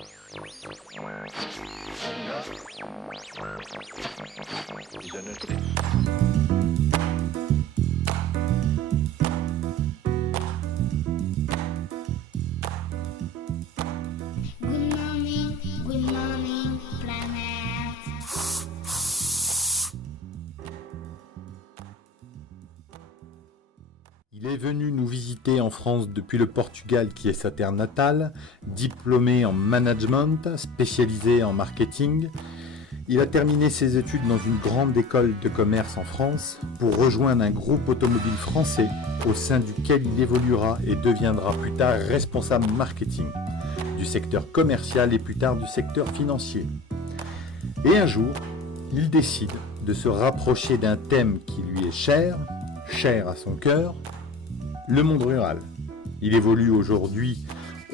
Good morning, planet. Il est venu nous visiter en France depuis le Portugal qui est sa terre natale, diplômé en management, spécialisé en marketing. Il a terminé ses études dans une grande école de commerce en France pour rejoindre un groupe automobile français au sein duquel il évoluera et deviendra plus tard responsable marketing du secteur commercial et plus tard du secteur financier. Et un jour, il décide de se rapprocher d'un thème qui lui est cher à son cœur, le monde rural. Il évolue aujourd'hui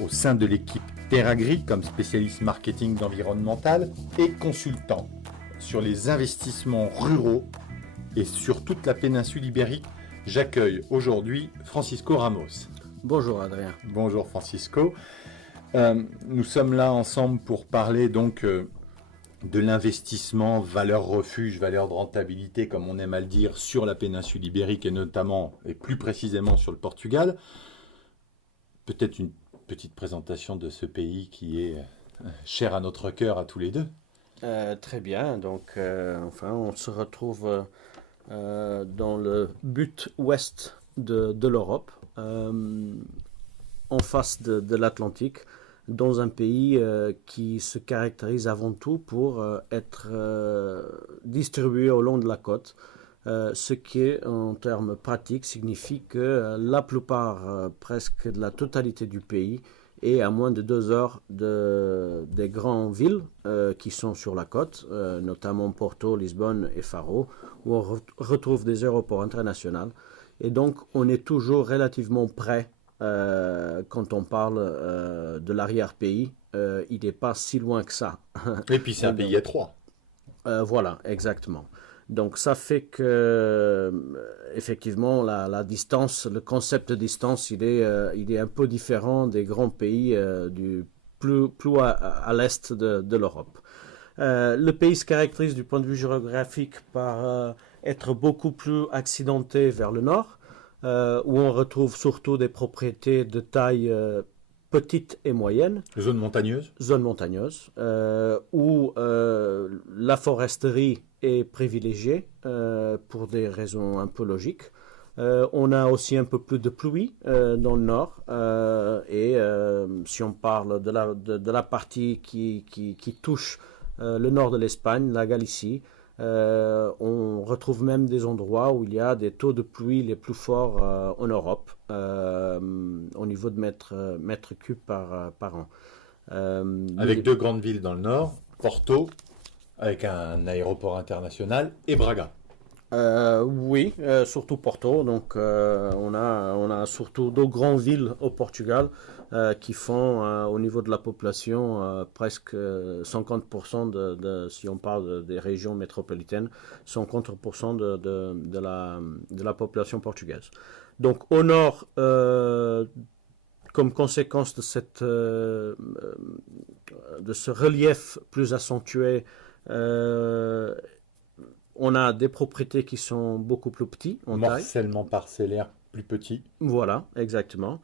au sein de l'équipe Teragri comme spécialiste marketing environnemental et consultant sur les investissements ruraux et sur toute la péninsule ibérique. J'accueille aujourd'hui Francisco Ramos. Bonjour Adrien. Bonjour Francisco. Nous sommes là ensemble pour parler donc de l'investissement valeur refuge, valeur de rentabilité, comme on aime à le dire, sur la péninsule ibérique et notamment et plus précisément sur le Portugal. Peut-être une petite présentation de ce pays qui est cher à notre cœur à tous les deux. Très bien, donc on se retrouve dans le but ouest de l'Europe, en face de l'Atlantique, dans un pays qui se caractérise avant tout pour être distribué au long de la côte, ce qui, en termes pratiques, signifie que la plupart, presque de la totalité du pays, est à moins de 2 heures des grandes villes qui sont sur la côte, notamment Porto, Lisbonne et Faro, où on retrouve des aéroports internationaux. Et donc, on est toujours relativement près quand on parle de l'arrière-pays. Il n'est pas si loin que ça. Et puis, c'est un pays étroit. Voilà, exactement. Donc ça fait que effectivement la distance, le concept de distance, il est un peu différent des grands pays du plus à l'est de l'Europe. Le pays se caractérise du point de vue géographique par être beaucoup plus accidenté vers le nord, où on retrouve surtout des propriétés de taille petite et moyenne. Zone montagneuse. Zone montagneuse, où la foresterie est privilégiée pour des raisons un peu logiques. On a aussi un peu plus de pluie dans le nord, et si on parle de la partie qui touche le nord de l'Espagne, la Galicie, on retrouve même des endroits où il y a des taux de pluie les plus forts en Europe, au niveau de mètres cubes par an. Avec deux grandes villes dans le nord, Porto, avec un aéroport international, et Braga. Oui, surtout Porto. Donc, on a surtout 2 grandes villes au Portugal qui font, au niveau de la population, presque 50% si on parle des régions métropolitaines, 50% de la population portugaise. Donc, au nord, comme conséquence de ce relief plus accentué, on a des propriétés qui sont beaucoup plus petites en taille. Morcellement parcellaire plus petit. Voilà, exactement.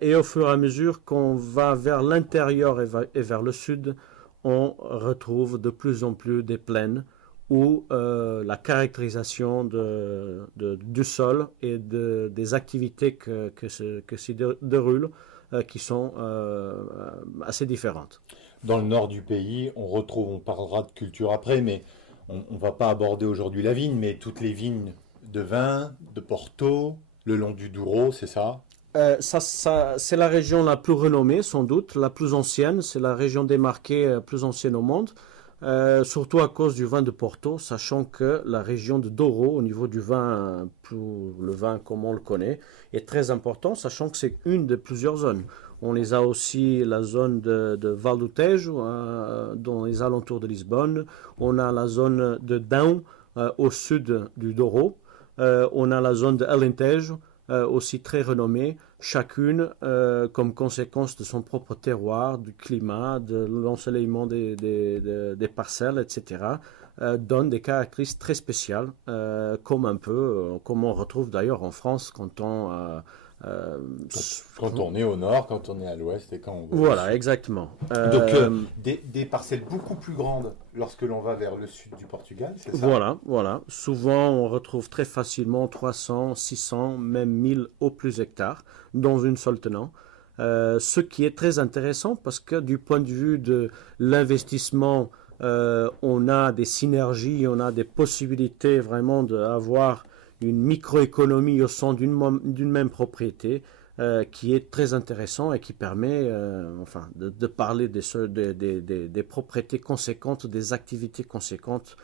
Et au fur et à mesure qu'on va vers l'intérieur et vers le sud, on retrouve de plus en plus des plaines où la caractérisation du sol et des activités que s'y déroulent qui sont assez différentes. Dans le nord du pays, on parlera de culture après, mais on ne va pas aborder aujourd'hui la vigne, mais toutes les vignes de vin, de Porto, le long du Douro, c'est ça ? C'est la région la plus renommée, sans doute, la plus ancienne. C'est la région démarquée plus ancienne au monde, surtout à cause du vin de Porto, sachant que la région de Douro, au niveau du vin, le vin comme on le connaît, est très important, sachant que c'est une de plusieurs zones. On les a aussi la zone de Val do Tejo, dans les alentours de Lisbonne. On a la zone de Dão, au sud du Douro. On a la zone de Alentejo, aussi très renommées, chacune comme conséquence de son propre terroir, du climat, de l'ensoleillement des parcelles, etc., donnent des caractéristiques très spéciales, comme on retrouve d'ailleurs en France euh, Quand on est au nord, quand on est à l'ouest et quand on va au voilà, sud. exactement. Donc, des parcelles beaucoup plus grandes lorsque l'on va vers le sud du Portugal, c'est ça? Voilà. Souvent, on retrouve très facilement 300, 600, même 1000 au plus hectares dans une seule tenant. Ce qui est très intéressant parce que du point de vue de l'investissement, on a des synergies, on a des possibilités vraiment d'avoir une microéconomie au sein d'une même propriété qui est très intéressant et qui permet de parler des propriétés conséquentes, des activités conséquentes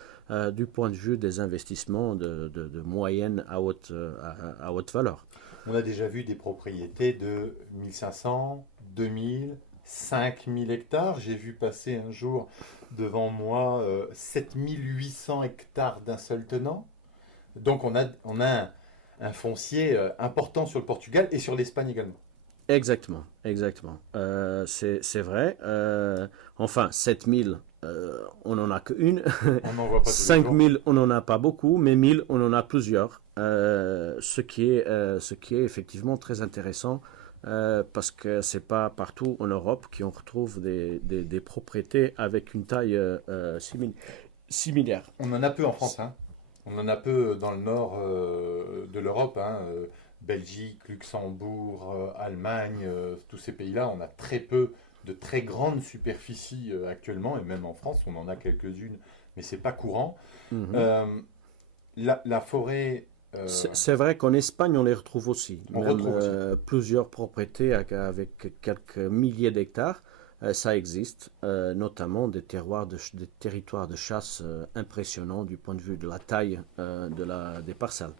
du point de vue des investissements de moyenne à haute valeur. On a déjà vu des propriétés de 1500, 2000, 5000 hectares. J'ai vu passer un jour devant moi 7800 hectares d'un seul tenant. Donc on a un foncier important sur le Portugal et sur l'Espagne également. Exactement. C'est vrai. Enfin, 7000, on n'en a qu'une. On n'en voit pas tous les jours. 5000, on n'en a pas beaucoup, mais 1000, on en a plusieurs. Ce qui est effectivement très intéressant parce que c'est pas partout en Europe qu'on retrouve des propriétés avec une taille similaire. On en a peu en France, hein. On en a peu dans le nord de l'Europe, hein. Belgique, Luxembourg, Allemagne, tous ces pays-là, on a très peu de très grandes superficies actuellement, et même en France, on en a quelques-unes, mais c'est pas courant. Mhm. La forêt, C'est vrai qu'en Espagne, on les retrouve aussi. on Même retrouve aussi. plusieurs propriétés avec quelques milliers d'hectares, ça existe, notamment des territoires de chasse impressionnants du point de vue de la taille des parcelles.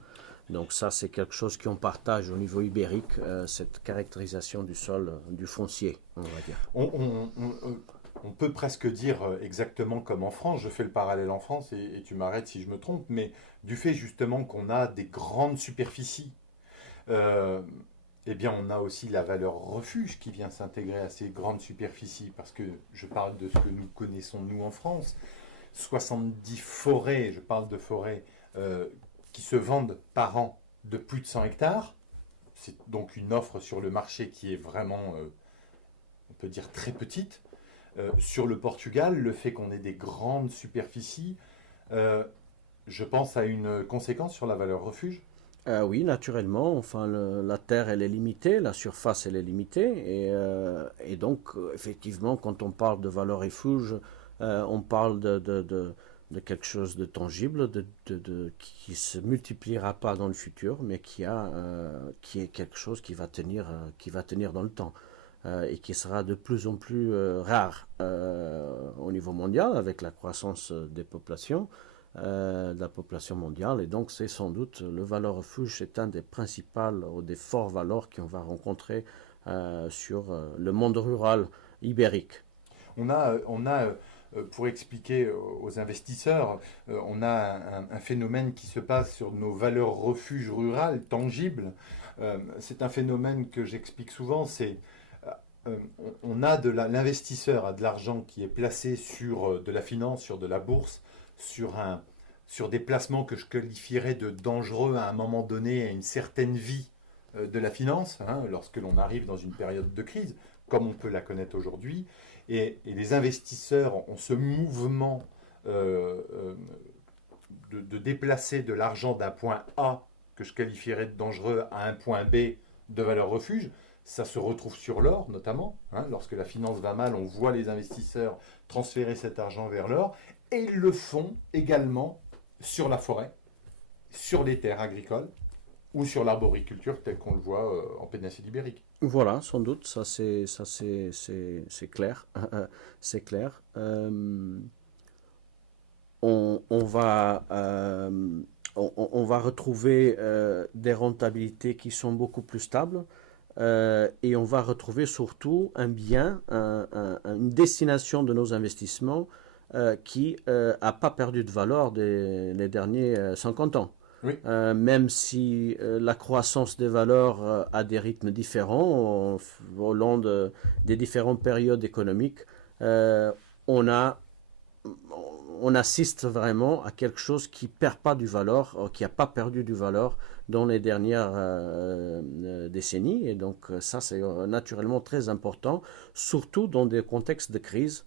Donc ça, c'est quelque chose qu'on partage au niveau ibérique, cette caractérisation du sol, du foncier, on va dire. On peut presque dire exactement comme en France, je fais le parallèle en France et tu m'arrêtes si je me trompe, mais du fait justement qu'on a des grandes superficies, euh, eh bien on a aussi la valeur refuge qui vient s'intégrer à ces grandes superficies, parce que je parle de ce que nous connaissons nous en France, 70 forêts, je parle de forêts qui se vendent par an de plus de 100 hectares, c'est donc une offre sur le marché qui est vraiment, on peut dire, très petite. Sur le Portugal, le fait qu'on ait des grandes superficies, je pense à une conséquence sur la valeur refuge. Oui, naturellement. Enfin, la terre, elle est limitée, la surface, elle est limitée. Et donc, effectivement, quand on parle de valeur refuge, on parle de quelque chose de tangible, qui ne se multipliera pas dans le futur, mais qui est quelque chose qui va tenir dans le temps. Et qui sera de plus en plus rare au niveau mondial avec la croissance des populations, de la population mondiale. Et donc, c'est sans doute le valeur refuge, c'est un des principaux ou des forts valeurs qu'on va rencontrer sur le monde rural ibérique. On a pour expliquer aux investisseurs, on a un phénomène qui se passe sur nos valeurs refuges rurales tangibles. C'est un phénomène que j'explique souvent, c'est on a l'investisseur a de l'argent qui est placé sur de la finance, sur de la bourse, sur des placements que je qualifierais de dangereux à un moment donné, à une certaine vie de la finance, hein, lorsque l'on arrive dans une période de crise, comme on peut la connaître aujourd'hui. Et les investisseurs ont ce mouvement de déplacer de l'argent d'un point A, que je qualifierais de dangereux, à un point B de valeur refuge. Ça se retrouve sur l'or, notamment. Hein, lorsque la finance va mal, on voit les investisseurs transférer cet argent vers l'or. Et ils le font également sur la forêt, sur les terres agricoles ou sur l'arboriculture, tel qu'on le voit en péninsule ibérique. Voilà, sans doute, c'est clair. C'est clair. On va, on va retrouver des rentabilités qui sont beaucoup plus stables. Et on va retrouver surtout un bien, une destination de nos investissements qui n'a pas perdu de valeur les derniers 50 ans. Oui. Même si la croissance des valeurs a des rythmes différents au long des différentes périodes économiques, on a on assiste vraiment à quelque chose qui perd pas du valeur, qui n'a pas perdu du valeur dans les dernières décennies. Et donc ça, c'est naturellement très important, surtout dans des contextes de crise,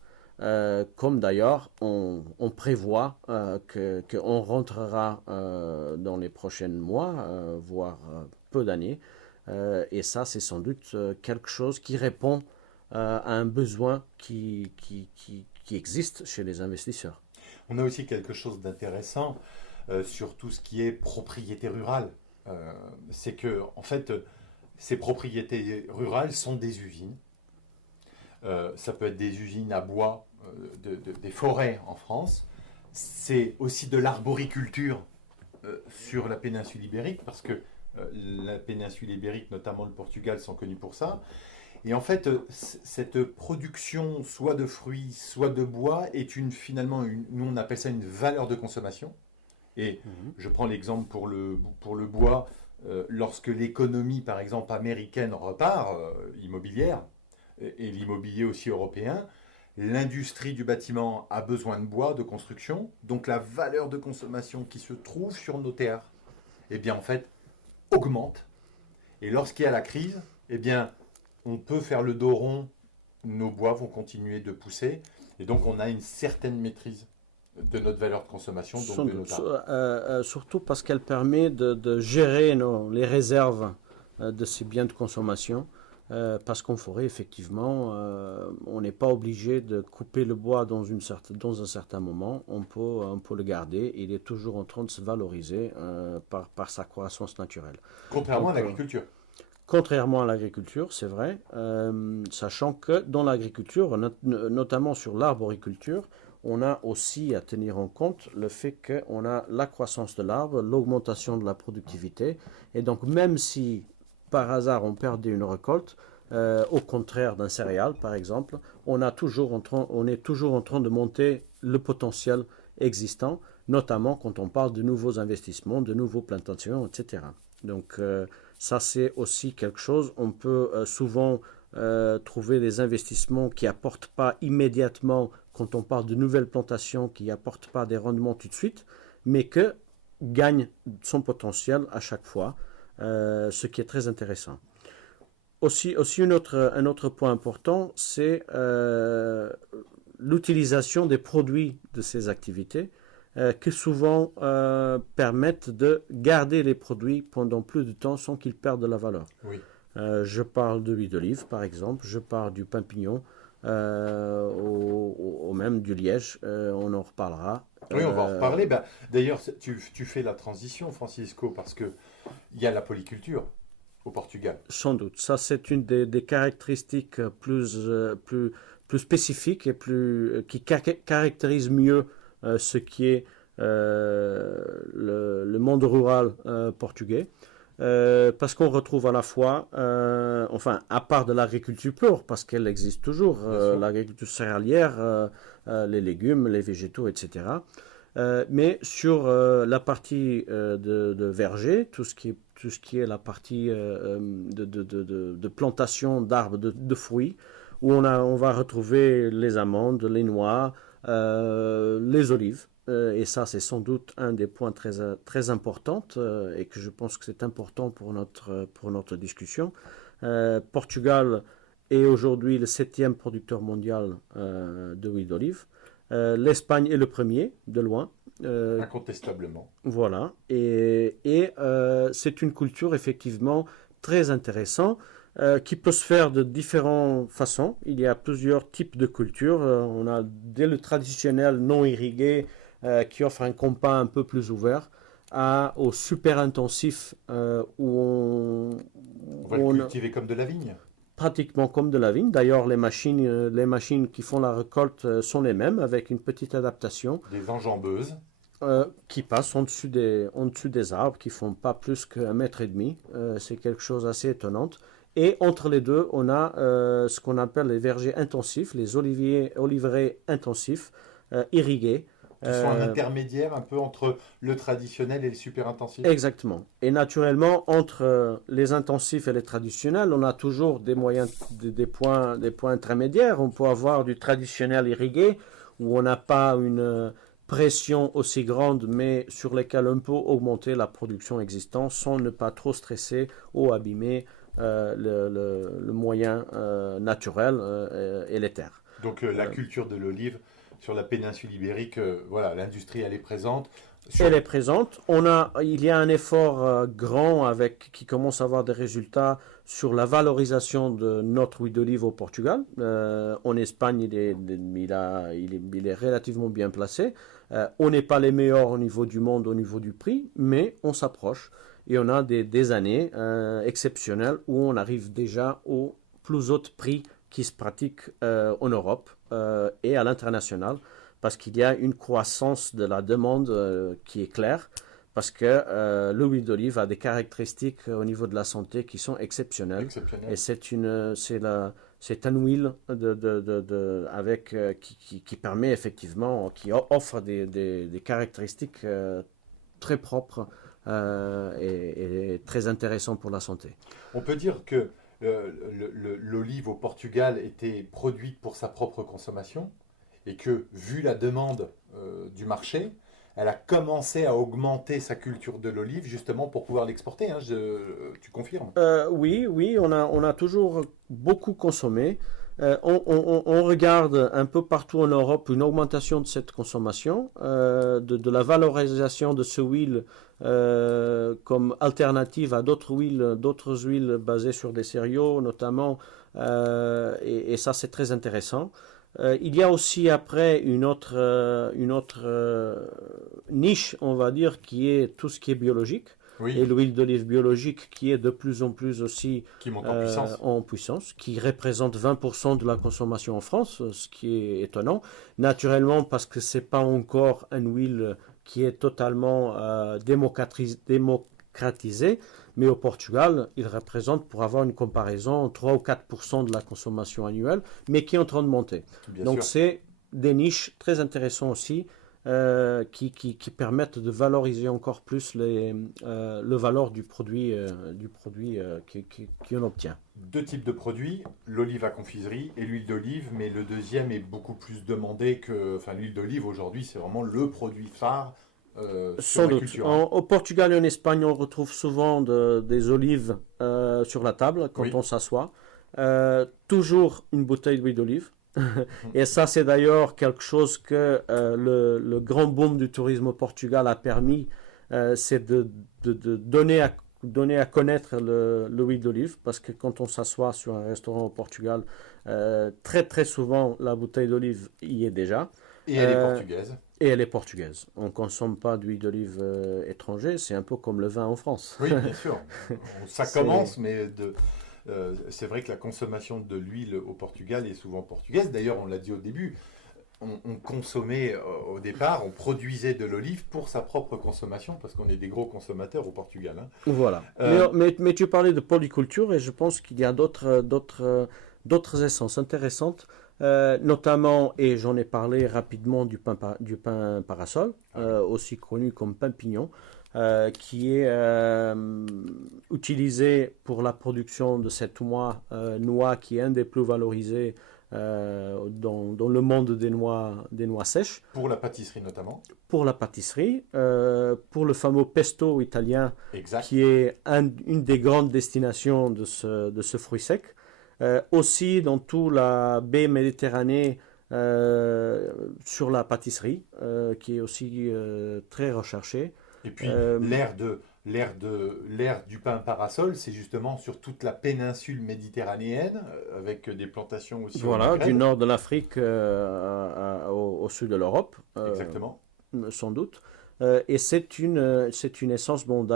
comme d'ailleurs on prévoit qu'on rentrera dans les prochains mois, voire peu d'années. Et ça, c'est sans doute quelque chose qui répond à un besoin qui existe chez les investisseurs. On a aussi quelque chose d'intéressant sur tout ce qui est propriété rurale. C'est que, en fait, ces propriétés rurales sont des usines. Ça peut être des usines à bois, des forêts en France. C'est aussi de l'arboriculture sur la péninsule ibérique, parce que la péninsule ibérique, notamment le Portugal, sont connus pour ça. Et en fait, cette production, soit de fruits, soit de bois, est finalement, nous on appelle ça une valeur de consommation. Et je prends l'exemple pour le bois, lorsque l'économie, par exemple, américaine repart, immobilière, et l'immobilier aussi européen, l'industrie du bâtiment a besoin de bois, de construction, donc la valeur de consommation qui se trouve sur nos terres, eh bien en fait, augmente. Et lorsqu'il y a la crise, eh bien, on peut faire le dos rond, nos bois vont continuer de pousser, et donc on a une certaine maîtrise de notre valeur de consommation. Donc de notre surtout parce qu'elle permet de gérer les réserves de ces biens de consommation. Parce qu'en forêt, effectivement, on n'est pas obligé de couper le bois dans un certain moment. On peut le garder. Il est toujours en train de se valoriser par sa croissance naturelle. Contrairement à l'agriculture. Contrairement à l'agriculture, c'est vrai, sachant que dans l'agriculture, notamment sur l'arboriculture, on a aussi à tenir en compte le fait qu'on a la croissance de l'arbre, l'augmentation de la productivité. Et donc, même si par hasard on perdait une récolte, au contraire d'un céréal par exemple, on est toujours en train de monter le potentiel existant, notamment quand on parle de nouveaux investissements, de nouveaux plantations, etc. Donc ça c'est aussi quelque chose, on peut souvent trouver des investissements qui n'apportent pas immédiatement, quand on parle de nouvelles plantations, qui n'apportent pas des rendements tout de suite, mais que gagnent son potentiel à chaque fois. Ce qui est très intéressant. Aussi un autre point important, c'est l'utilisation des produits de ces activités qui souvent permettent de garder les produits pendant plus de temps sans qu'ils perdent de la valeur. Oui. Je parle de l'huile d'olive, par exemple, je parle du pain pignon, ou même du liège, on en reparlera. Oui, on va en reparler. Ben, d'ailleurs, tu fais la transition, Francisco, parce qu'il y a la polyculture au Portugal. Sans doute. Ça, c'est une des caractéristiques plus spécifiques et qui caractérise mieux ce qui est le monde rural portugais. Parce qu'on retrouve à la fois, enfin, à part de l'agriculture pure, parce qu'elle existe toujours, l'agriculture céréalière, les légumes, les végétaux, etc. Mais sur la partie de verger, tout ce qui est la partie de plantation d'arbres, de fruits, où on va retrouver les amandes, les noix, les olives. Et ça, c'est sans doute un des points très importants et que je pense que c'est important pour notre discussion. Portugal est aujourd'hui le 7e producteur mondial de huile d'olive. L'Espagne est le premier, de loin. Incontestablement. Voilà. Et c'est une culture effectivement très intéressante qui peut se faire de différentes façons. Il y a plusieurs types de cultures. On a dès le traditionnel non irrigué qui offre un compas un peu plus ouvert au super intensif où on va le cultiver comme de la vigne. Pratiquement comme de la vigne. D'ailleurs, les machines qui font la récolte sont les mêmes, avec une petite adaptation. Des enjambeuses. Qui passent en dessous des arbres, qui font pas plus qu'1,5 mètre. C'est quelque chose d'assez étonnant. Et entre les deux, on a ce qu'on appelle les vergers intensifs, les oliveraies intensifs, irrigués, Qui sont un Euh, intermédiaire un peu entre le traditionnel et le super intensif. Exactement. Et naturellement, entre les intensifs et les traditionnels, on a toujours des moyens, des points intermédiaires. On peut avoir du traditionnel irrigué, où on n'a pas une pression aussi grande, mais sur lesquels on peut augmenter la production existante sans ne pas trop stresser ou abîmer le moyen naturel et les terres. Donc la culture de l'olive sur la péninsule ibérique, voilà, l'industrie elle est présente. Elle Sur... est présente. Il y a un effort grand qui commence à avoir des résultats sur la valorisation de notre huile d'olive au Portugal. En Espagne, il est relativement bien placé. On n'est pas les meilleurs au niveau du monde, au niveau du prix, mais on s'approche. Et on a des années exceptionnelles où on arrive déjà aux plus hauts prix qui se pratiquent en Europe et à l'international parce qu'il y a une croissance de la demande qui est claire, parce que l'huile d'olive a des caractéristiques au niveau de la santé qui sont exceptionnelles. Exceptionnel. Et c'est un huile avec, qui permet effectivement, qui offre des caractéristiques très propres et très intéressantes pour la santé. On peut dire que l'olive au Portugal était produite pour sa propre consommation et que, vu la demande du marché, elle a commencé à augmenter sa culture de l'olive justement pour pouvoir l'exporter. Hein, tu confirmes? Oui, on a toujours beaucoup consommé. On regarde un peu partout en Europe une augmentation de cette consommation, de la valorisation de ce huile comme alternative à d'autres huiles basées sur des céréaux notamment, et ça c'est très intéressant. Il y a aussi après une autre niche, on va dire, qui est tout ce qui est biologique. Oui. Et l'huile d'olive biologique qui est de plus en plus aussi Qui monte en puissance. qui représente 20% de la consommation en France, ce qui est étonnant. Naturellement, parce que ce n'est pas encore une huile qui est totalement démocratisée, mais au Portugal, il représente, pour avoir une comparaison, 3 ou 4% de la consommation annuelle, mais qui est en train de monter. Bien Donc sûr. c'est des niches très intéressantes aussi qui permettent de valoriser encore plus le valeur du produit qu'on obtient. Deux types de produits, l'olive à confiserie et l'huile d'olive, mais le deuxième est beaucoup plus demandé que... Enfin, l'huile d'olive aujourd'hui, c'est vraiment le produit phare sur Sans la doute. culture. Hein. Au Portugal et en Espagne, on retrouve souvent des olives sur la table quand Oui. on s'assoit. Toujours une bouteille d'huile d'olive. Et ça, c'est d'ailleurs quelque chose que le grand boom du tourisme au Portugal a permis, c'est de donner à connaître l'huile d'olive, parce que quand on s'assoit sur un restaurant au Portugal, très très souvent la bouteille d'olive y est déjà. Et elle est portugaise. Et elle est portugaise. On ne consomme pas d'huile d'olive étrangère, c'est un peu comme le vin en France. Oui, bien sûr. Ça commence, mais c'est vrai que la consommation de l'huile au Portugal est souvent portugaise. D'ailleurs, on l'a dit au début, on consommait au départ, on produisait de l'olive pour sa propre consommation, parce qu'on est des gros consommateurs au Portugal. Hein. Voilà. Mais tu parlais de polyculture et je pense qu'il y a d'autres essences intéressantes, notamment, et j'en ai parlé rapidement du pain parasol, aussi connu comme pain pignon, qui est utilisé pour la production de cette noix qui est un des plus valorisés dans le monde des noix sèches. Pour la pâtisserie notamment. Pour la pâtisserie, pour le fameux pesto italien, Exact. qui est une des grandes destinations de ce fruit sec. Aussi dans toute la baie Méditerranée sur la pâtisserie, qui est aussi très recherchée. Et puis l'ère du pain parasol, c'est justement sur toute la péninsule méditerranéenne, avec des plantations aussi. Voilà, du nord de l'Afrique au sud de l'Europe. Exactement. Sans doute. Et c'est une essence. Bon,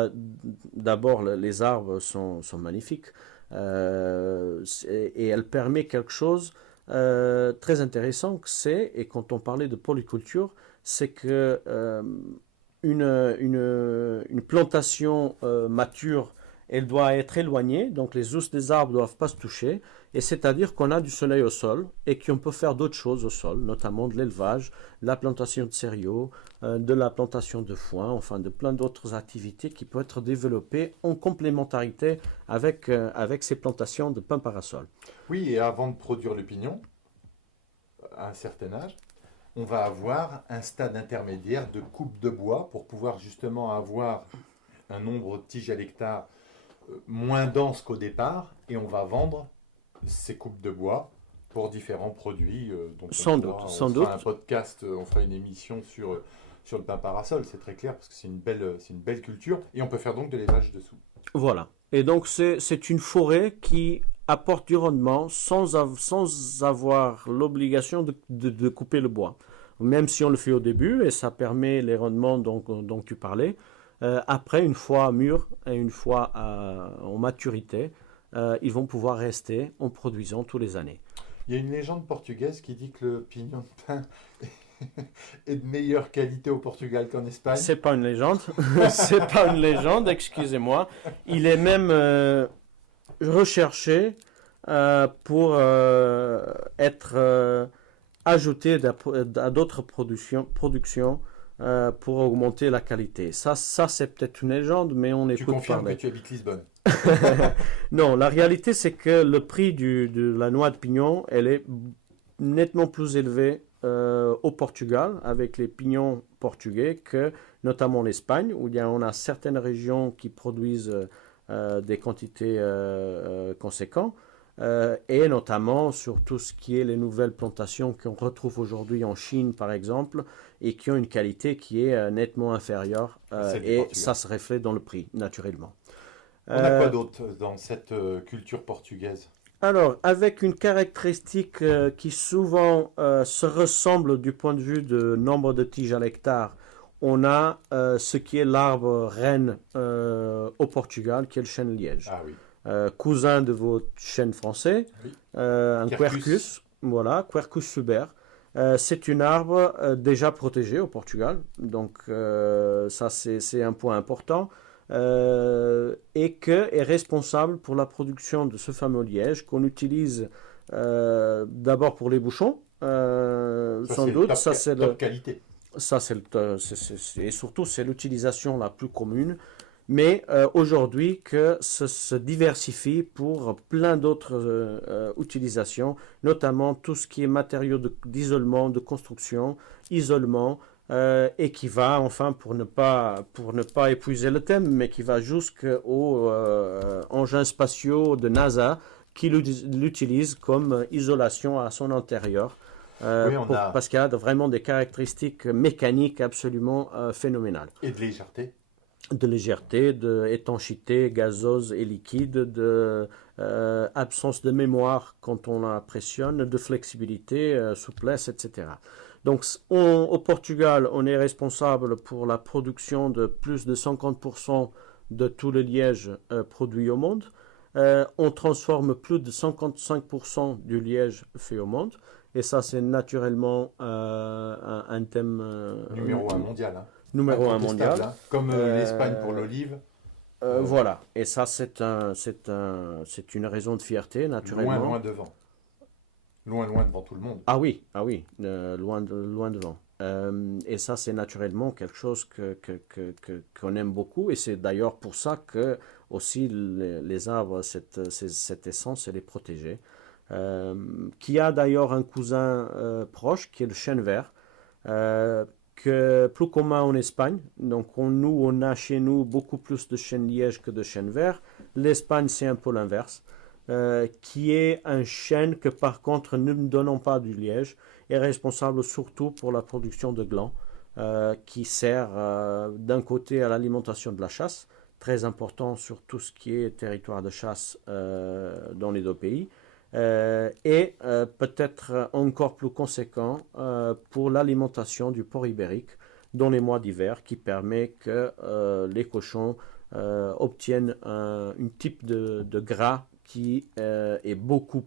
d'abord, les arbres sont magnifiques. Et elle permet quelque chose très intéressant, et quand on parlait de polyculture, c'est que une plantation mature, elle doit être éloignée, donc les housses des arbres ne doivent pas se toucher, Et c'est-à-dire qu'on a du soleil au sol et qu'on peut faire d'autres choses au sol, notamment de l'élevage, de la plantation de céréaux, de la plantation de foin, enfin de plein d'autres activités qui peuvent être développées en complémentarité avec ces plantations de pins parasols. Oui, et avant de produire le pignon, à un certain âge, on va avoir un stade intermédiaire de coupe de bois pour pouvoir justement avoir un nombre de tiges à l'hectare moins dense qu'au départ, et on va vendre ces coupes de bois pour différents produits. Donc Sans on doute, fera, sans on fera doute. un podcast, on fera une émission sur le pain parasol, c'est très clair, parce que c'est une belle culture, et on peut faire donc de l'élevage dessous. Voilà. Et donc c'est une forêt qui apporte du rendement sans avoir l'obligation de couper le bois. Même si on le fait au début, et ça permet les rendements dont tu parlais, après, une fois mûrs et une fois en maturité, ils vont pouvoir rester en produisant tous les années. Il y a une légende portugaise qui dit que le pignon de pain est de meilleure qualité au Portugal qu'en Espagne. C'est pas une légende, c'est pas une légende, excusez-moi. Il est même recherché pour être ajouté à d'autres productions pour augmenter la qualité. Ça c'est peut-être une légende, mais on Tu écoute confirmes parler. que tu habites Lisbonne. Non, la réalité c'est que le prix de la noix de pignon, elle est nettement plus élevé au Portugal, avec les pignons portugais, que notamment l'Espagne, où on a certaines régions qui produisent des quantités conséquentes, et notamment sur tout ce qui est les nouvelles plantations qu'on retrouve aujourd'hui en Chine, par exemple, et qui ont une qualité qui est nettement inférieure, Celle du et Portugal. ça se reflète dans le prix, naturellement. On a quoi d'autre dans cette culture portugaise? Alors, avec une caractéristique qui souvent se ressemble du point de vue de nombre de tiges à l'hectare, on a ce qui est l'arbre reine au Portugal, qui est le chêne liège. Ah oui. Cousin de votre chêne français, Oui. un Quercus. quercus, voilà, Quercus suber. C'est un arbre déjà protégé au Portugal, donc ça c'est un point important. Et que est responsable pour la production de ce fameux liège qu'on utilise d'abord pour les bouchons, Ça, sans c'est doute. top, Ça c'est top qualité. et surtout c'est l'utilisation la plus commune. Mais aujourd'hui que se diversifie pour plein d'autres utilisations, notamment tout ce qui est matériaux d'isolement, de construction, isolement, et qui va, enfin, pour ne pas épuiser le thème, mais qui va jusqu'aux engins spatiaux de NASA qui l'utilisent comme isolation à son intérieur, Oui, parce qu'il y a vraiment des caractéristiques mécaniques absolument phénoménales. et de légèreté. De légèreté, d'étanchéité gazeuse et liquide, de absence de mémoire quand on la pressionne, de flexibilité, souplesse, etc. Donc au Portugal, on est responsable pour la production de plus de 50% de tout le liège produit au monde. On transforme plus de 55% du liège fait au monde. Et ça, c'est naturellement un thème Numéro 1 mondial. Hein. numéro un Incontestable, mondial. hein. Comme l'Espagne pour l'olive. Voilà, et ça c'est une raison de fierté, naturellement. Loin devant. Loin devant tout le monde. Ah oui, loin devant. Et ça c'est naturellement quelque chose qu'on aime beaucoup, et c'est d'ailleurs pour ça que aussi les arbres, cette essence, elle est protégée. Qui a d'ailleurs un cousin proche, qui est le chêne vert, plus commun en Espagne. Donc on a chez nous beaucoup plus de chêne liège que de chêne vert. L'Espagne, c'est un peu l'inverse, qui est un chêne que par contre, ne donnant pas du liège, est responsable surtout pour la production de glands, qui sert d'un côté à l'alimentation de la chasse, très important sur tout ce qui est territoire de chasse dans les deux pays, et peut-être encore plus conséquent pour l'alimentation du porc ibérique dans les mois d'hiver, qui permet que les cochons obtiennent un type de gras qui est beaucoup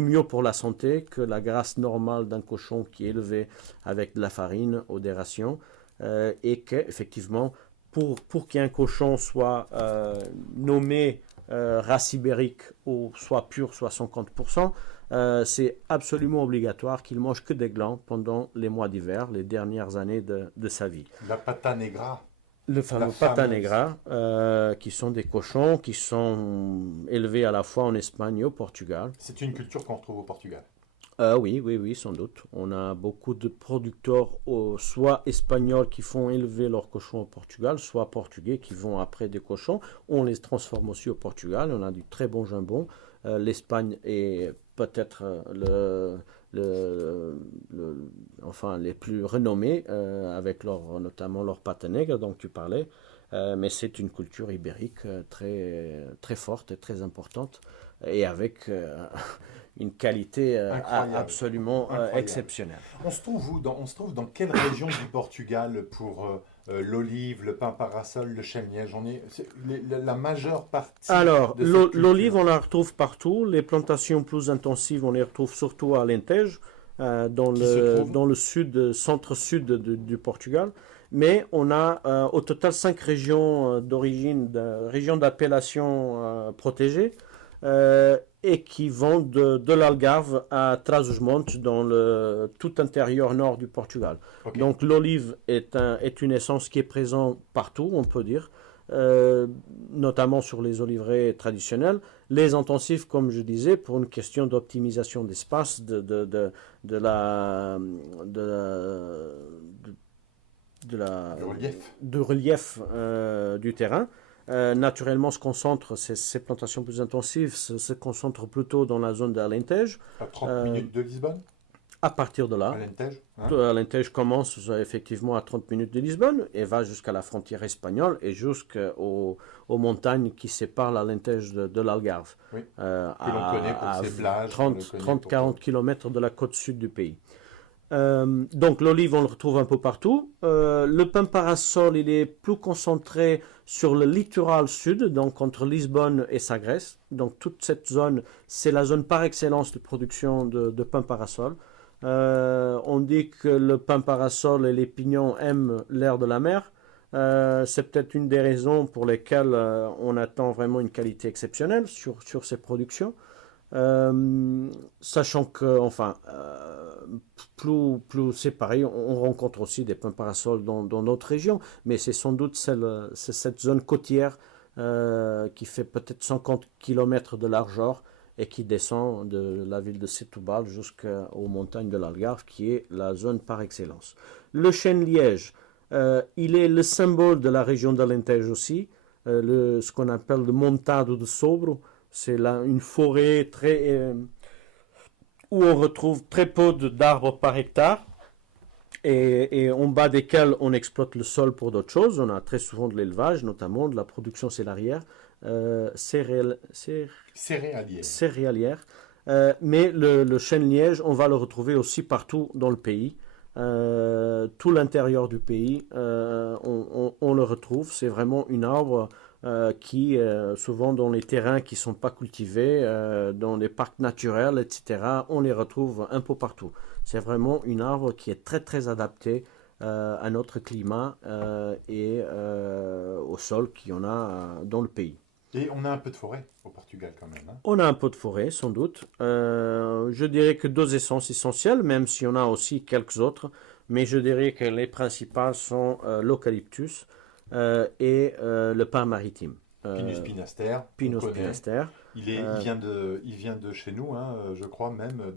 mieux pour la santé que la graisse normale d'un cochon qui est élevé avec de la farine ou des rations, et qu'effectivement pour qu'un cochon soit nommé race ibérique ou soit pur, soit 50%, c'est absolument obligatoire qu'il mange que des glands pendant les mois d'hiver, les dernières années de sa vie. La pata negra. Le fameux La pata fameuse. negra, qui sont des cochons qui sont élevés à la fois en Espagne et au Portugal. C'est une culture qu'on retrouve au Portugal. Oui, oui, oui, sans doute. On a beaucoup de producteurs, soit espagnols qui font élever leurs cochons au Portugal, soit portugais qui vont après des cochons. On les transforme aussi au Portugal. On a du très bon jambon. L'Espagne est peut-être enfin, les plus renommés, avec notamment leur pâte nègre dont tu parlais. Mais c'est une culture ibérique très, très forte et très importante, et avec une qualité Incroyable. absolument Incroyable. exceptionnelle. On se trouve dans quelle région du Portugal pour l'olive, le pain parasol, le chêne liège? La majeure partie Alors, de cette culture. l'olive, on la retrouve partout. Les plantations plus intensives, on les retrouve surtout à Alentejo, Qui se trouve dans le centre-sud du Portugal. Mais on a au total 5 régions d'origine, régions d'appellation protégées, et qui vont de l'Algarve à Trás-os-Montes, dans le tout intérieur nord du Portugal. Ok. Donc l'olive est une essence qui est présente partout, on peut dire, notamment sur les oliveraies traditionnels. Les intensifs, comme je disais, pour une question d'optimisation d'espace, de Le relief. relief du terrain. Naturellement, ces plantations plus intensives se concentrent plutôt dans la zone d'Alentejo. À 30 Euh, minutes de Lisbonne, À partir de là, Alentejo. Hein. Alentejo commence effectivement à 30 minutes de Lisbonne et va jusqu'à la frontière espagnole et jusqu'aux montagnes qui séparent l'Alentejo de l'Algarve. Oui. Que l'on connaît pour ses plages. qu'on le connaît 30-40 km de la côte sud du pays. Donc l'olive, on le retrouve un peu partout. Le pain parasol, il est plus concentré sur le littoral sud, donc entre Lisbonne et Sagres. Donc toute cette zone, c'est la zone par excellence de production de pain parasol. On dit que le pain parasol et les pignons aiment l'air de la mer. C'est peut-être une des raisons pour lesquelles on attend vraiment une qualité exceptionnelle sur ces productions. Sachant que, enfin, plus c'est pareil, on rencontre aussi des pins parasols dans notre région, mais c'est sans doute c'est cette zone côtière qui fait peut-être 50 km de largeur et qui descend de la ville de Setúbal jusqu'aux montagnes de l'Algarve, qui est la zone par excellence. Le chêne liège, il est le symbole de la région d'Alentejo aussi, ce qu'on appelle le Montado de Sobro. C'est là une forêt où on retrouve très peu d'arbres par hectare, et en bas desquels on exploite le sol pour d'autres choses. On a très souvent de l'élevage, notamment de la production céréalière. Céréalière. Mais le chêne liège, on va le retrouver aussi partout dans le pays. Tout l'intérieur du pays, on le retrouve. C'est vraiment un arbre qui, souvent dans les terrains qui ne sont pas cultivés, dans les parcs naturels, etc., on les retrouve un peu partout. C'est vraiment un arbre qui est très très adapté à notre climat et au sol qu'il y en a dans le pays. Et on a un peu de forêt au Portugal quand même. Hein. On a un peu de forêt, sans doute. Je dirais que 2 essences essentielles, même s'il y en a aussi quelques autres. Mais je dirais que les principales sont l'eucalyptus et le pin maritime. Pinus pinaster. Pinus pinaster. Il vient de chez nous, hein, je crois même,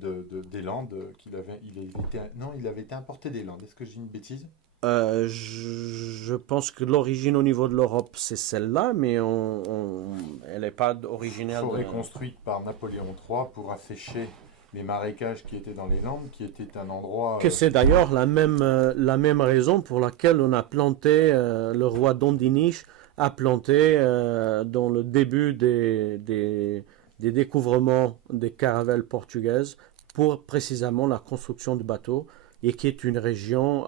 des Landes. Il avait été importé des Landes. Est-ce que j'ai une bêtise? Je pense que l'origine au niveau de l'Europe, c'est celle-là, mais elle n'est pas originaire Forêt construite par Napoléon III pour assécher les marécages qui étaient dans les Landes, qui était un endroit... Que c'est d'ailleurs la même raison pour laquelle on a planté, le roi Dondinich a planté dans le début des découvrements des caravelles portugaises pour précisément la construction de bateaux, et qui est une région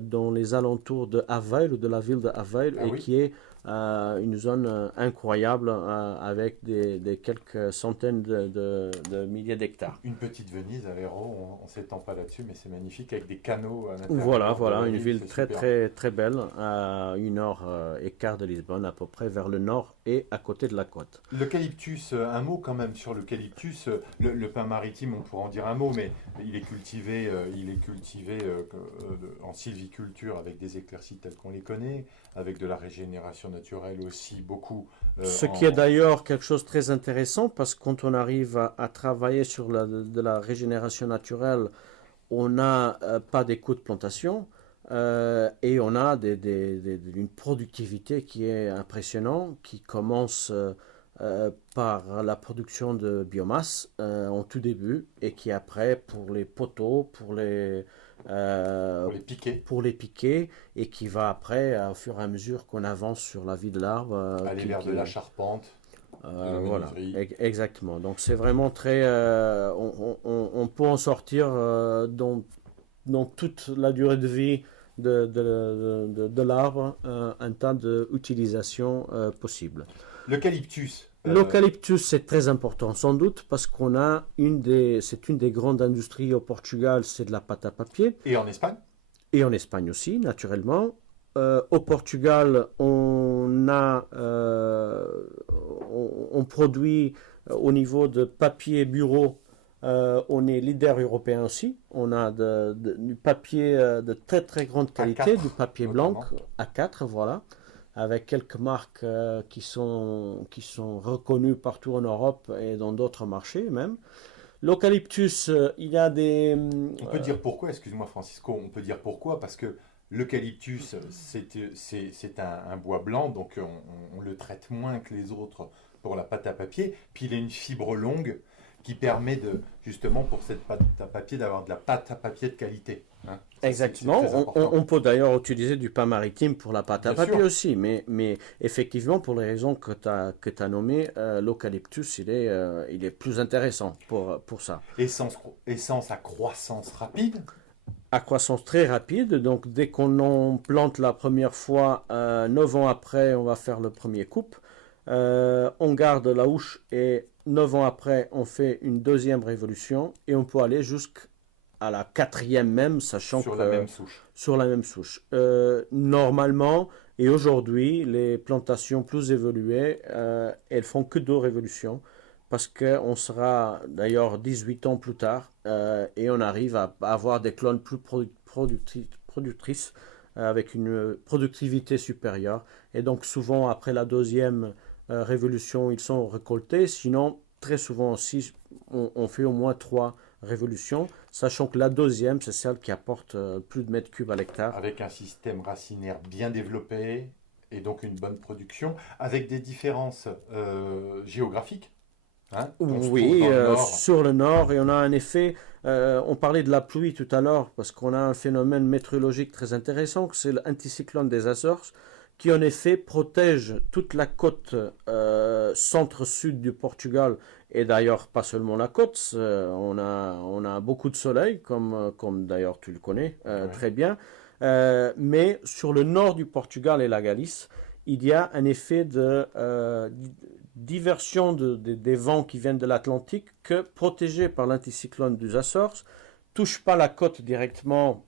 dans les alentours de Aveiro, de la ville de Aveiro, Ah et oui. qui est une zone incroyable avec des quelques centaines de milliers d'hectares. Une petite Venise à l'Hérault, on ne s'étend pas là-dessus, mais c'est magnifique avec des canaux à l'intérieur. Voilà, de la une ville c'est très super. très très belle, à 1 heure et quart de Lisbonne à peu près, vers le nord et à côté de la côte. L'eucalyptus, un mot quand même sur l'eucalyptus. Le pin maritime, on pourra en dire un mot, mais il est cultivé en sylviculture avec des éclaircies telles qu'on les connaît, avec de la régénération naturelle aussi, beaucoup. Ce qui est d'ailleurs quelque chose de très intéressant, parce que quand on arrive à travailler sur de la régénération naturelle, on n'a pas des coûts de plantation et on a une productivité qui est impressionnante, qui commence par la production de biomasse en tout début et qui après pour les poteaux, pour les piquer, pour les piquer et qui va après au fur et à mesure qu'on avance sur la vie de l'arbre. aller vers de la charpente, de la Voilà, menuiserie. exactement. Donc c'est vraiment très... on peut en sortir dans toute la durée de vie de l'arbre, un tas d'utilisations possibles. L'eucalyptus, L'eucalyptus, c'est très important, sans doute, parce qu'on a c'est une des grandes industries au Portugal, c'est de la pâte à papier, et en Espagne, et en Espagne aussi, naturellement. Au Portugal, on produit au niveau de papier bureau, on est leader européen aussi. On a du papier de très très grande qualité, A4, du papier blanc notamment. A4, voilà, avec quelques marques qui sont reconnues partout en Europe et dans d'autres marchés même. L'eucalyptus, il y a des... On peut dire pourquoi, excuse-moi Francisco, on peut dire pourquoi, parce que l'eucalyptus, c'est un bois blanc, donc on le traite moins que les autres pour la pâte à papier, puis il a une fibre longue qui permet justement pour cette pâte à papier d'avoir de la pâte à papier de qualité. Hein. Ça, Exactement. c'est très important. On peut d'ailleurs utiliser du pain maritime pour la pâte à Bien papier sûr. aussi, mais effectivement, pour les raisons que tu as nommées, l'eucalyptus, il est plus intéressant pour ça. Essence à croissance rapide, À croissance très rapide, donc dès qu'on en plante la première fois, 9 ans après, on va faire le premier coupe. On garde la houche et 9 ans après, on fait une deuxième révolution et on peut aller jusqu'à la quatrième même, sachant sur que la même souche. sur la même souche. Normalement, et aujourd'hui, les plantations plus évoluées, elles font que 2 révolutions parce qu'on sera d'ailleurs 18 ans plus tard et on arrive à avoir des clones plus productrices avec une productivité supérieure. Et donc souvent, après la deuxième révolution, ils sont récoltés. Sinon, très souvent aussi, on fait au moins 3 révolutions, sachant que la deuxième, c'est celle qui apporte plus de mètres cubes à l'hectare. Avec un système racinaire bien développé et donc une bonne production, avec des différences géographiques. Hein. On se trouve Oui, dans le nord. sur le nord, et on a un effet, on parlait de la pluie tout à l'heure, parce qu'on a un phénomène météorologique très intéressant, c'est l'anticyclone des Açores, qui en effet protège toute la côte centre-sud du Portugal, et d'ailleurs pas seulement la côte, on a beaucoup de soleil, comme d'ailleurs tu le connais Ouais. très bien, mais sur le nord du Portugal et la Galice, il y a un effet de diversion des vents qui viennent de l'Atlantique que, protégés par l'anticyclone des Açores, touchent pas la côte directement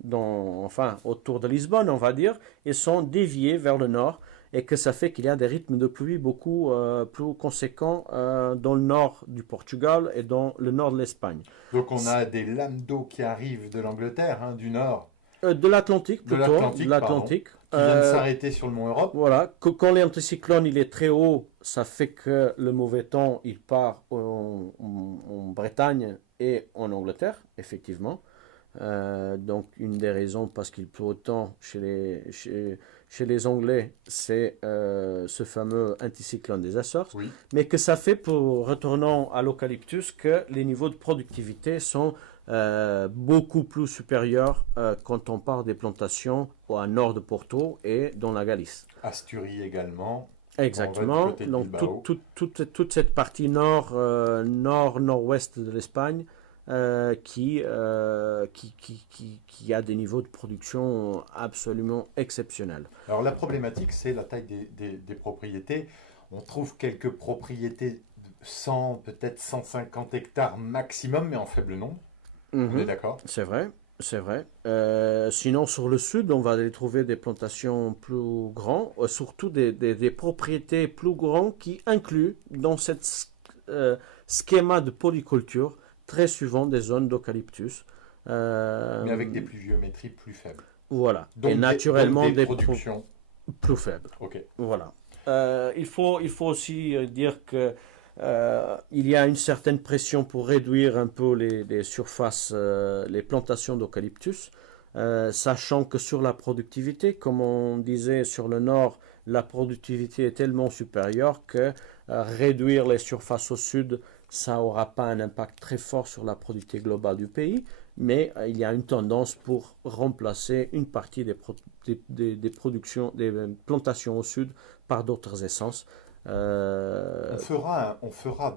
autour de Lisbonne, on va dire, et sont déviés vers le nord, et que ça fait qu'il y a des rythmes de pluie beaucoup plus conséquents dans le nord du Portugal et dans le nord de l'Espagne. Donc on a des lames d'eau qui arrivent de l'Angleterre, hein, du nord, De l'Atlantique de plutôt, l'Atlantique, de l'Atlantique. qui viennent s'arrêter sur le mont Europe. Voilà, quand l'anticyclone il est très haut, ça fait que le mauvais temps il part en Bretagne et en Angleterre, effectivement. Donc une des raisons parce qu'il pleut autant chez les Anglais, c'est ce fameux anticyclone des Açores. Oui. Mais que ça fait, retournant à l'eucalyptus, que les niveaux de productivité sont beaucoup plus supérieurs quand on part des plantations au nord de Porto et dans la Galice. Asturie également. Exactement. On va du côté de Donc Bilbao. toute cette partie nord-nord-ouest de l'Espagne, qui a des niveaux de production absolument exceptionnels. Alors la problématique, c'est la taille des propriétés. On trouve quelques propriétés de 100, peut-être 150 hectares maximum, mais en faible nombre. On est d'accord? C'est vrai, c'est vrai. Sinon, sur le sud, on va aller trouver des plantations plus grandes, surtout des propriétés plus grandes qui incluent dans cette schéma de polyculture très souvent des zones d'eucalyptus. Mais avec des pluviométries plus faibles. Voilà. Donc Et naturellement donc des productions. plus faibles. Ok. Voilà. Il faut aussi dire que il y a une certaine pression pour réduire un peu les surfaces, les plantations d'eucalyptus, sachant que sur la productivité, comme on disait sur le nord, la productivité est tellement supérieure que réduire les surfaces au sud, ça n'aura pas un impact très fort sur la productivité globale du pays, mais il y a une tendance pour remplacer une partie des productions, des plantations au sud par d'autres essences. On fera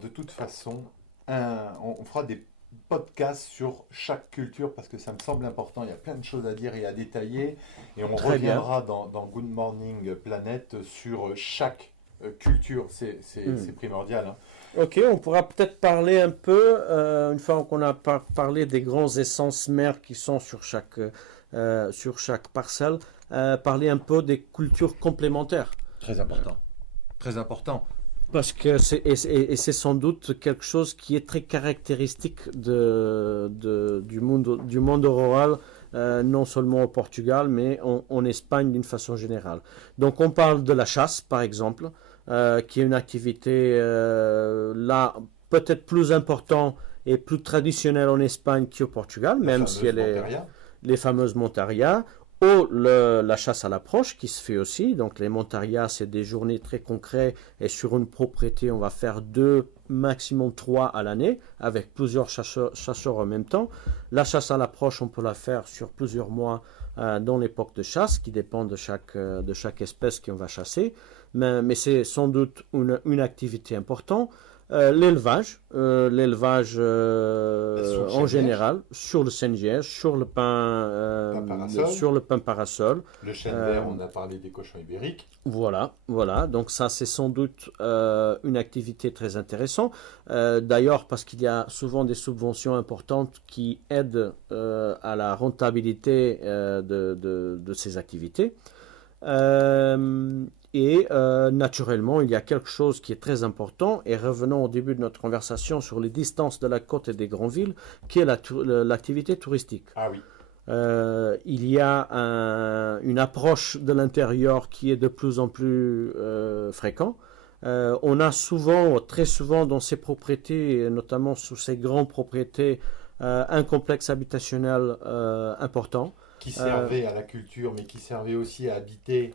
de toute façon, on fera des podcasts sur chaque culture parce que ça me semble important. Il y a plein de choses à dire et à détailler. Et on Très bien. reviendra dans Good Morning Planet sur chaque culture. C'est primordial, hein. Ok, on pourra peut-être parler un peu, une fois qu'on a parlé des grands essences mères qui sont sur chaque parcelle, parler un peu des cultures complémentaires. Très important. Très important. Parce que c'est sans doute quelque chose qui est très caractéristique du monde rural, non seulement au Portugal, mais en Espagne d'une façon générale. Donc on parle de la chasse, par exemple, qui est une activité là peut-être plus importante et plus traditionnelle en Espagne qu'au Portugal, même si elle est les fameuses montarias, ou la chasse à l'approche qui se fait aussi. Donc les montarias, c'est des journées très concrètes et sur une propriété, on va faire 2, maximum 3 à l'année avec plusieurs chasseurs en même temps. La chasse à l'approche, on peut la faire sur plusieurs mois dans l'époque de chasse qui dépend de chaque espèce qu'on va chasser. Mais c'est sans doute une activité importante. L'élevage en général, sur le sengiège, sur le pain parasol. Le chêne vert, on a parlé des cochons ibériques. Voilà. Donc ça, c'est sans doute une activité très intéressante. D'ailleurs, parce qu'il y a souvent des subventions importantes qui aident à la rentabilité de ces activités. Naturellement, il y a quelque chose qui est très important, et revenons au début de notre conversation sur les distances de la côte et des grandes villes, qui est l'activité touristique. Ah oui. Il y a une approche de l'intérieur qui est de plus en plus fréquente. On a très souvent dans ces propriétés, notamment sur ces grandes propriétés, un complexe habitationnel important. Qui servait à la culture, mais qui servait aussi à habiter.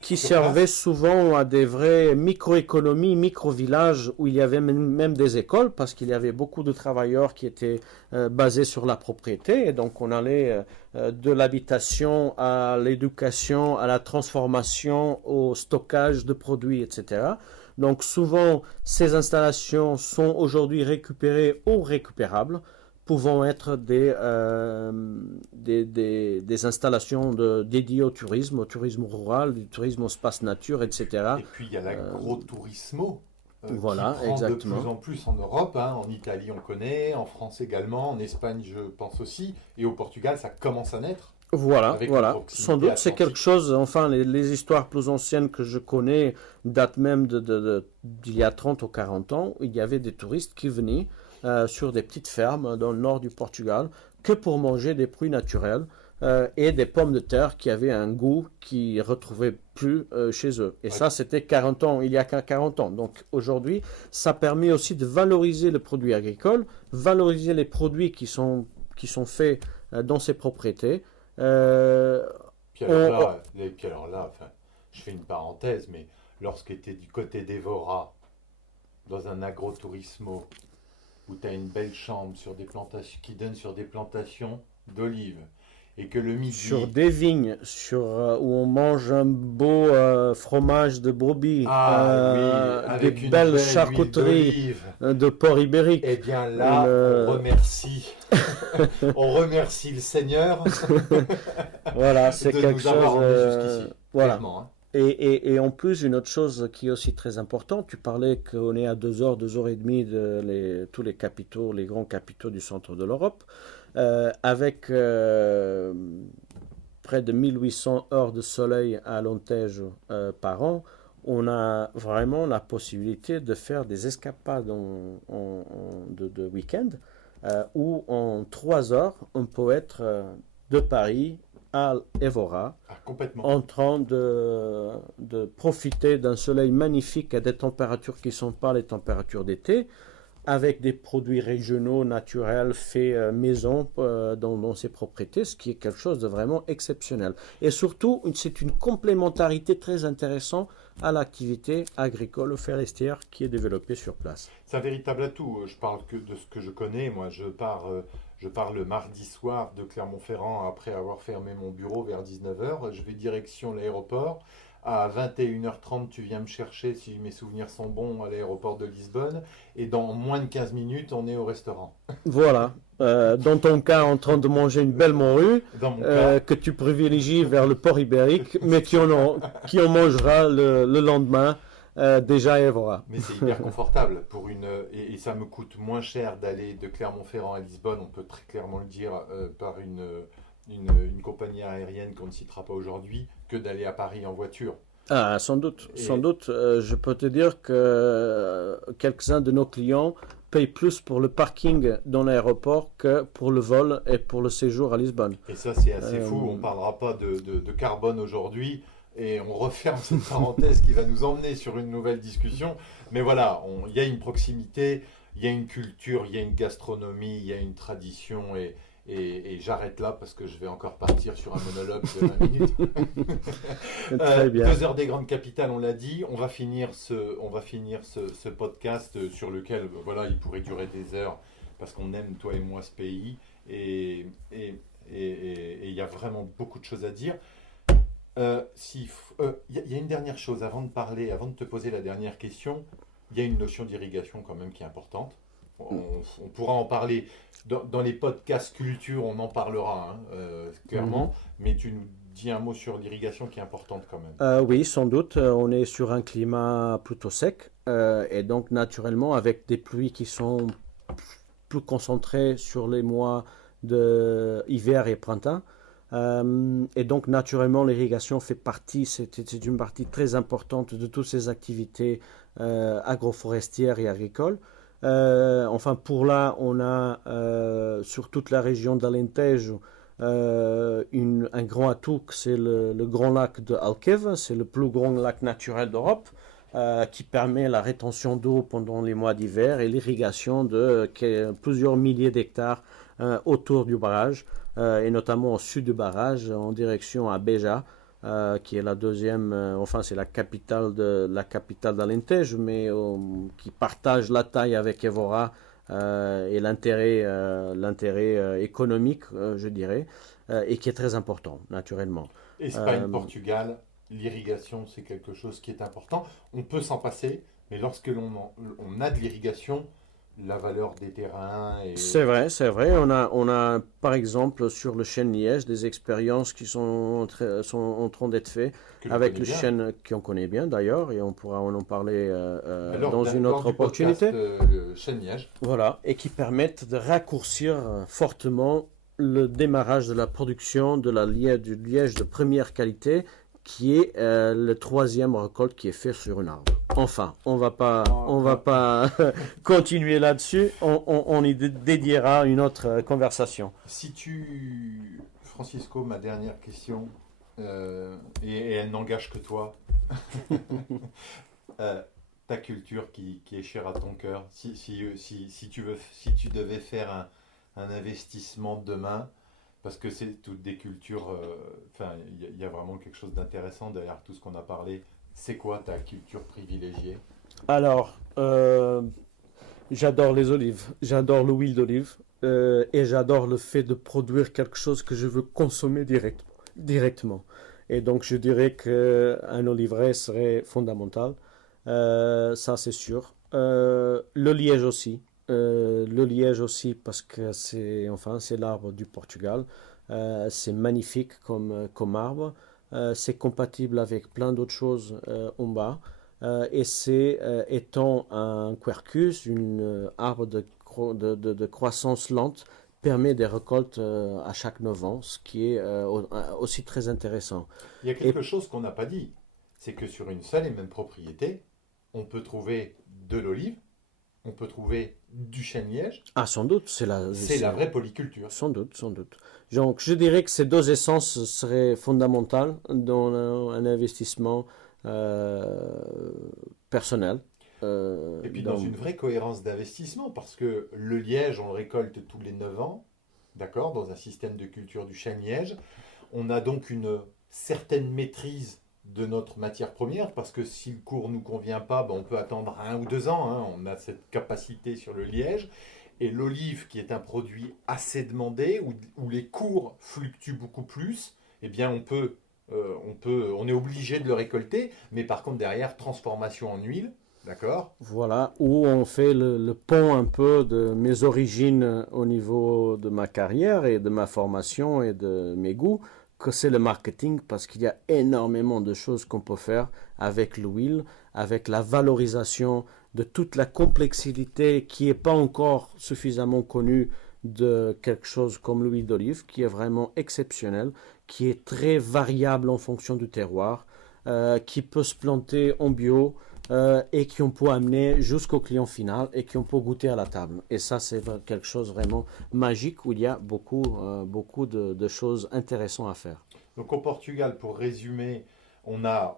Qui servait souvent à des vraies micro-économies, micro-villages où il y avait même des écoles parce qu'il y avait beaucoup de travailleurs qui étaient basés sur la propriété. Et donc on allait de l'habitation à l'éducation, à la transformation, au stockage de produits, etc. Donc souvent ces installations sont aujourd'hui récupérées ou récupérables, pouvant être des installations dédiées au tourisme rural, du tourisme au espace nature, etc. Et puis il y a l'agroturismo voilà, qui prend exactement. de plus en plus en Europe, hein. En Italie on connaît, en France également, en Espagne je pense aussi, et au Portugal ça commence à naître. Voilà. Sans doute c'est quelque chose, enfin les histoires plus anciennes que je connais datent même d'il y a 30 ou 40 ans, où il y avait des touristes qui venaient sur des petites fermes dans le nord du Portugal que pour manger des fruits naturels et des pommes de terre qui avaient un goût qu'ils ne retrouvaient plus chez eux. Et ça, c'était 40 ans, il y a 40 ans. Donc aujourd'hui, ça permet aussi de valoriser le produit agricole, valoriser les produits qui sont faits dans ces propriétés. Puis alors là, enfin, je fais une parenthèse, mais lorsqu'était du côté d'Evora, dans un agroturismo, où tu as une belle chambre sur des plantations, qui donne sur des plantations d'olives, et que le midi... Sur des vignes, où on mange un beau fromage de brebis, Ah oui, des avec une belles belle charcuteries huile de porc ibérique. d'olive. Eh bien là, on remercie. On remercie le Seigneur Voilà, c'est de quelque nous avoir chose. emmenés jusqu'ici. Voilà. Clairement, hein. Et en plus, une autre chose qui est aussi très importante, tu parlais qu'on est à 2 heures, 2 heures et demie de tous les capitaux, les grands capitaux du centre de l'Europe, avec près de 1800 heures de soleil à Lentej par an. On a vraiment la possibilité de faire des escapades de week-end où en 3 heures, on peut être de Paris à Évora Ah, complètement. en train de profiter d'un soleil magnifique et des températures qui ne sont pas les températures d'été, avec des produits régionaux, naturels, faits maison dans ses propriétés, ce qui est quelque chose de vraiment exceptionnel. Et surtout, c'est une complémentarité très intéressante à l'activité agricole ou forestière qui est développée sur place. C'est un véritable atout. Je parle que de ce que je connais. Moi, je pars le mardi soir de Clermont-Ferrand après avoir fermé mon bureau vers 19h. Je vais direction l'aéroport. À 21h30, tu viens me chercher, si mes souvenirs sont bons, à l'aéroport de Lisbonne. Et dans moins de 15 minutes, on est au restaurant. Voilà. Dans ton cas, en train de manger une belle morue, Dans mon cas, que tu privilégies vers le porc ibérique, mais qui en mangera le lendemain déjà à Évora. mais c'est hyper confortable et ça me coûte moins cher d'aller de Clermont-Ferrand à Lisbonne, on peut très clairement le dire, par une compagnie aérienne qu'on ne citera pas aujourd'hui, que d'aller à Paris en voiture. Ah, sans doute, Et- sans doute. Je peux te dire que quelques-uns de nos clients payent plus pour le parking dans l'aéroport que pour le vol et pour le séjour à Lisbonne. Et ça, c'est assez fou. Euh, On ne parlera pas de carbone aujourd'hui. Et on referme cette parenthèse qui va nous emmener sur une nouvelle discussion. Mais voilà, il y a une proximité, il y a une culture, il y a une gastronomie, il y a une tradition. Et j'arrête là parce que je vais encore partir sur un monologue de 20 minutes. Très bien. 2 heures des grandes capitales, on l'a dit. On va finir ce podcast sur lequel, voilà, il pourrait durer des heures parce qu'on aime, toi et moi, ce pays. Et il y a vraiment beaucoup de choses à dire. Il y a une dernière chose avant de parler, avant de te poser la dernière question. Il y a une notion d'irrigation quand même qui est importante. On pourra en parler dans les podcasts culture, on en parlera clairement. Mais tu nous dis un mot sur l'irrigation qui est importante quand même. Oui, sans doute. On est sur un climat plutôt sec et donc naturellement avec des pluies qui sont plus concentrées sur les mois de hiver et printemps. Et donc naturellement l'irrigation fait partie, c'est une partie très importante de toutes ces activités agroforestières et agricoles. Enfin pour là, on a sur toute la région d'Alentejo un grand atout, c'est le grand lac de Alqueva, c'est le plus grand lac naturel d'Europe, qui permet la rétention d'eau pendant les mois d'hiver et l'irrigation de plusieurs milliers d'hectares autour du barrage, et notamment au sud du barrage, en direction à Beja, qui est la deuxième, enfin c'est la capitale d'Alentejo, mais qui partage la taille avec Évora et l'intérêt économique, je dirais, et qui est très important, naturellement. Espagne, Portugal, l'irrigation, c'est quelque chose qui est important. On peut s'en passer, mais lorsque on a de l'irrigation, la valeur des terrains et... C'est vrai, c'est vrai. On a, par exemple, sur le chêne liège, des expériences qui sont en train d'être faites que l'on avec connaît le bien. chêne qu'on connaît bien d'ailleurs, et on pourra en parler Alors, dans une lors autre du podcast, opportunité. le chêne-liège. Voilà, et qui permettent de raccourcir fortement le démarrage de la production du liège de première qualité, qui est le troisième récolte qui est fait sur une arbre. Enfin, on va pas continuer là-dessus. On y dédiera une autre conversation. Francisco, ma dernière question, et elle n'engage que toi. Ta culture qui est chère à ton cœur. Si tu devais faire un investissement demain, parce que c'est toutes des cultures, enfin, il y a vraiment quelque chose d'intéressant derrière tout ce qu'on a parlé. C'est quoi ta culture privilégiée? Alors, j'adore les olives, j'adore l'huile d'olive. et j'adore le fait de produire quelque chose que je veux consommer directement. Et donc je dirais qu'un oliveraie serait fondamental. Ça c'est sûr. Le liège aussi. Le liège aussi parce que c'est l'arbre du Portugal. C'est magnifique comme arbre. C'est compatible avec plein d'autres choses en bas. Et c'est étant un quercus, un arbre de croissance lente, permet des récoltes à chaque 9 ans, ce qui est aussi très intéressant. Il y a quelque chose qu'on n'a pas dit, c'est que sur une seule et même propriété, on peut trouver de l'olive, on peut trouver du chêne-liège. Ah, sans doute, c'est la vraie polyculture. Sans doute, sans doute. Donc, je dirais que ces deux essences seraient fondamentales dans un investissement personnel. Et puis dans une vraie cohérence d'investissement, parce que le liège, on le récolte tous les 9 ans, d'accord, dans un système de culture du chêne-liège. On a donc une certaine maîtrise de notre matière première, parce que si le cours ne nous convient pas, ben on peut attendre 1 ou 2 ans, hein, on a cette capacité sur le liège. Et l'olive, qui est un produit assez demandé, où les cours fluctuent beaucoup plus, eh bien on est obligé de le récolter, mais par contre derrière, transformation en huile, d'accord? Voilà, où on fait le pont un peu de mes origines au niveau de ma carrière et de ma formation et de mes goûts, que c'est le marketing, parce qu'il y a énormément de choses qu'on peut faire avec l'huile, avec la valorisation de toute la complexité qui n'est pas encore suffisamment connue de quelque chose comme l'huile d'olive, qui est vraiment exceptionnel, qui est très variable en fonction du terroir, qui peut se planter en bio, et qui on peut amener jusqu'au client final et qui on peut goûter à la table. Et ça, c'est quelque chose vraiment magique où il y a beaucoup de choses intéressantes à faire. Donc au Portugal, pour résumer, on a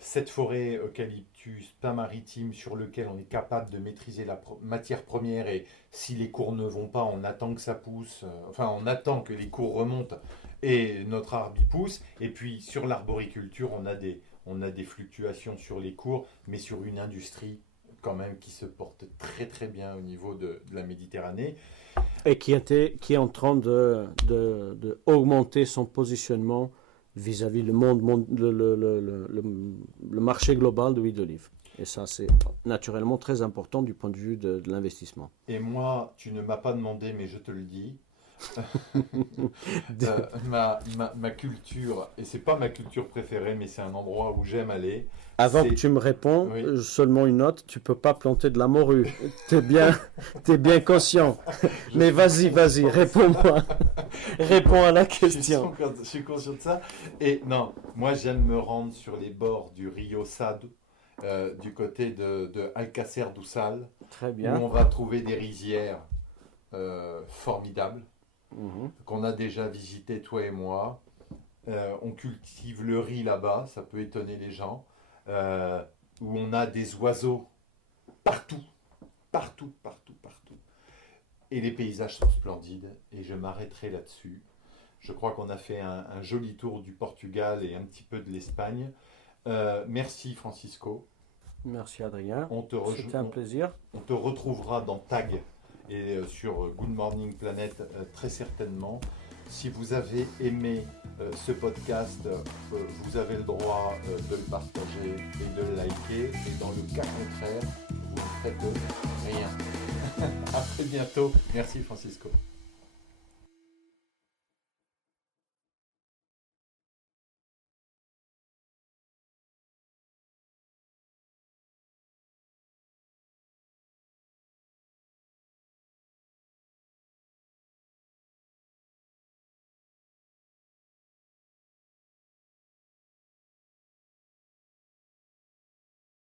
cette forêt eucalyptus, pin maritime, sur lequel on est capable de maîtriser la matière première, et si les cours ne vont pas, on attend que ça pousse, on attend que les cours remontent et notre arbre y pousse. Et puis sur l'arboriculture, on a des fluctuations sur les cours, mais sur une industrie quand même qui se porte très très bien au niveau de la Méditerranée. Et qui est en train de augmenter son positionnement vis-à-vis le marché global de l'huile d'olive. Et ça, c'est naturellement très important du point de vue de l'investissement. Et moi, tu ne m'as pas demandé, mais je te le dis, ma culture, et c'est pas ma culture préférée, mais c'est un endroit où j'aime aller. Avant que tu me réponds, oui. Seulement une note, tu peux pas planter de la morue. T'es bien conscient. Mais vas-y, réponds-moi. Réponds à la question. Je suis conscient de ça. Et non, moi j'aime me rendre sur les bords du Rio Sado, du côté de Alcácer do Sal, Très bien. où on va trouver des rizières formidables, qu'on a déjà visité toi et moi. On cultive le riz là-bas, ça peut étonner les gens, où on a des oiseaux partout. Et les paysages sont splendides, et je m'arrêterai là-dessus. Je crois qu'on a fait un joli tour du Portugal et un petit peu de l'Espagne. Merci Francisco. Merci Adrien. C'était un plaisir. On te retrouvera dans Tag et sur Good Morning Planet très certainement. Si vous avez aimé ce podcast, vous avez le droit de le partager et de le liker. Et dans le cas contraire, vous ne faites rien. À très bientôt. Merci Francisco.